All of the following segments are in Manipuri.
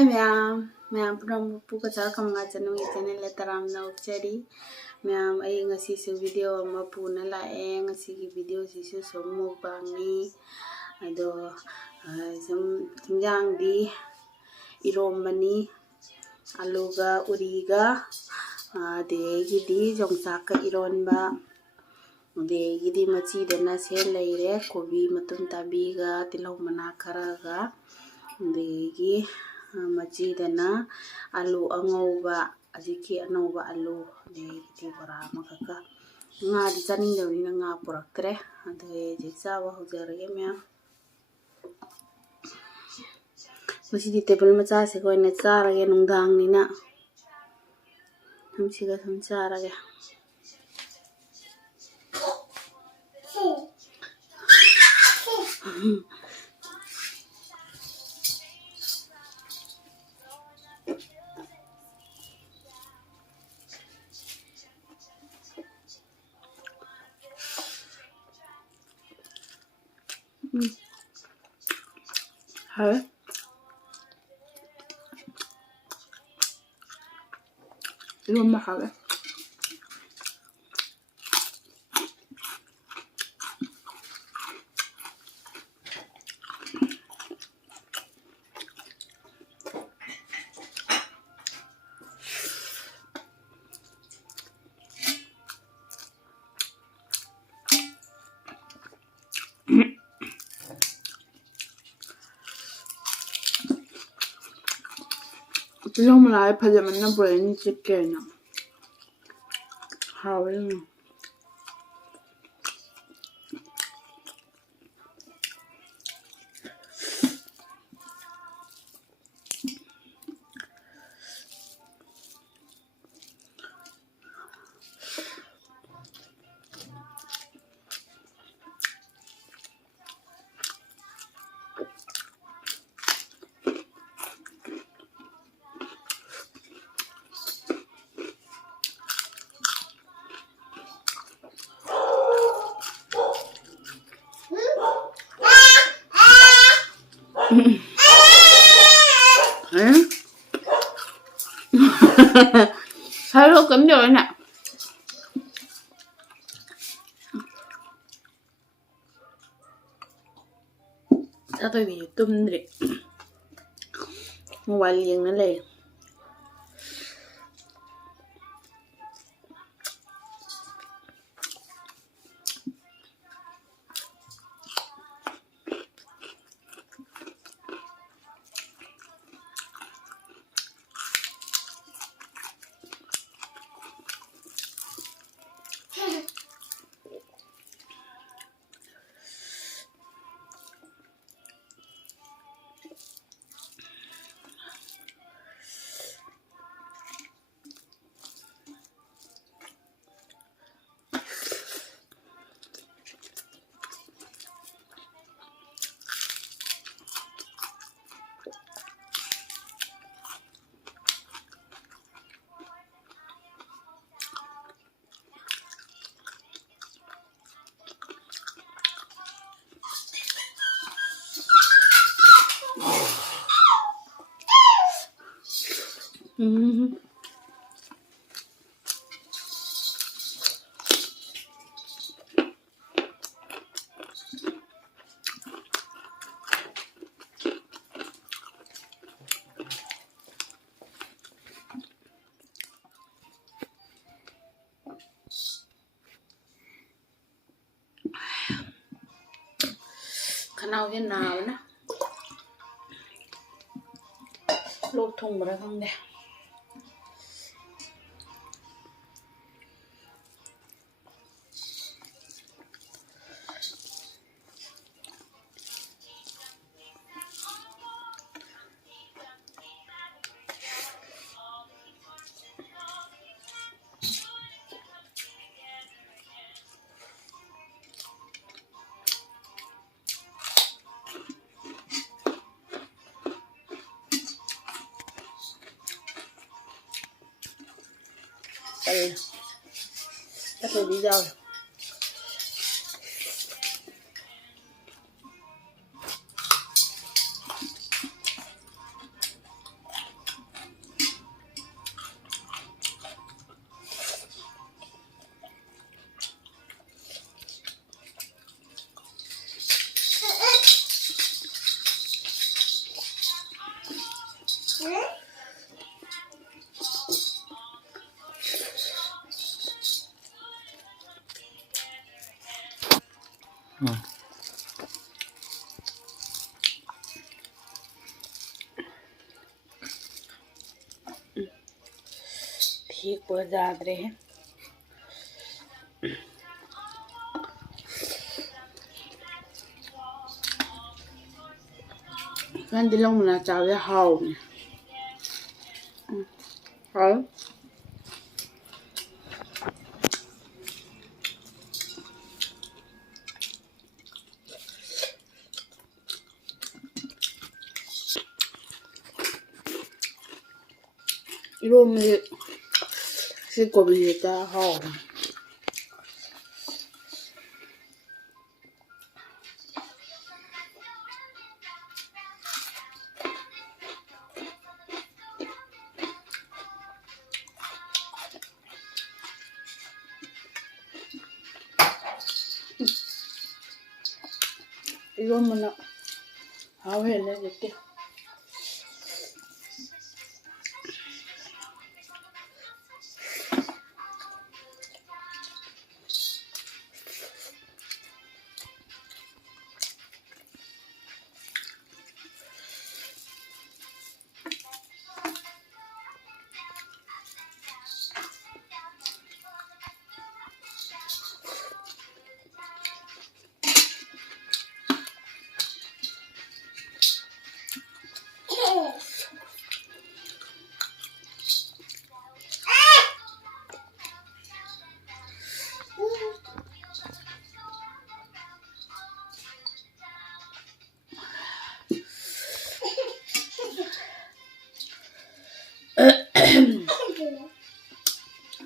Hi ma'am from Pukachar Kamangachanu channel Taram Naukchari. Ma'am, ay ngasi sa video mapuna laeng ngasi video sisu sumo bangi ado samjang di iromani aluga uriga degidi jongsaka ironba degidi machi dana sen leire kobi matum tabiga tilau mana karaga degi machi dana alu angauba aziki anauba alu degi bora makaka nga di chaning dawni na nga puraktre ade jeksa wa hojarage mya masi di table macha se ko na charage nungdang ni na hamsiga samcharage Hai lu mahal Yung malay pa naman na brain chicken. Hawin. Hello cấm rồi nè. Sao tôi bị tum đi. Ngoài liền nó liền. Khăn cái nào nữa lột thùng vào đây không đẹp đây chắc là đi rồi Chiếc bữa ra đấy. Kan dilong mo na chào với hầu. Hầu. 이러면 실고비에다 하고 이러면 하고 해야 되겠대.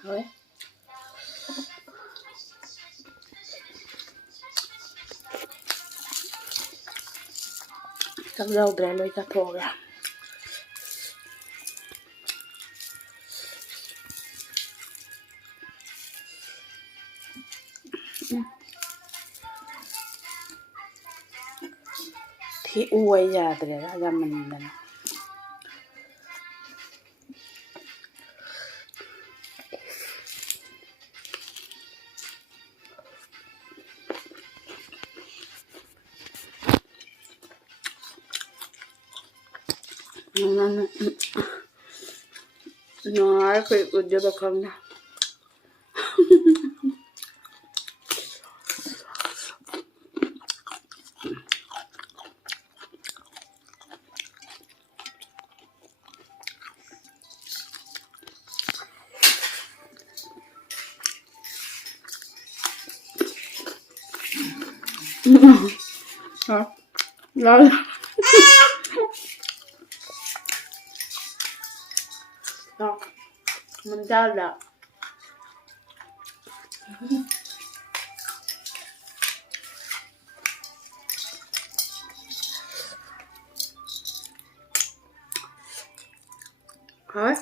Thôi. Chắc rau để lấy chắc thô ra. Thì uầy ra để ra mình nè. Nói phải udah bakal na. Hả? Rồi. Đó. Mình ra là hả?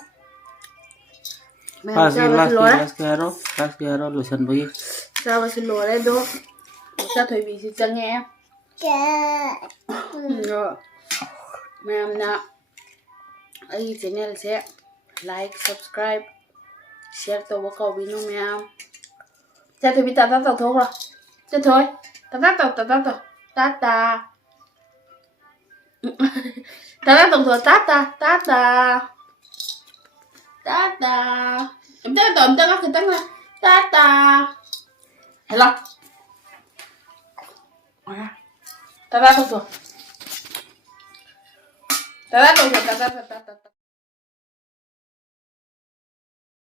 Last karo lusan bagi. Sao xin lỗi đấy đố. Sao thầy bị gì chẳng nghe? Rồi. Mẹ nè. Ai channel sẽ like, subscribe, share to vào cầu video mẹ. Cha thầy bị tạt tạt thôi rồi. Chết thôi. Tạt tạt. Tạt tạt. Tạt thôi tạt. Em tới tận tới cái tăng lên. Hello. Tạt thôi. Tạt.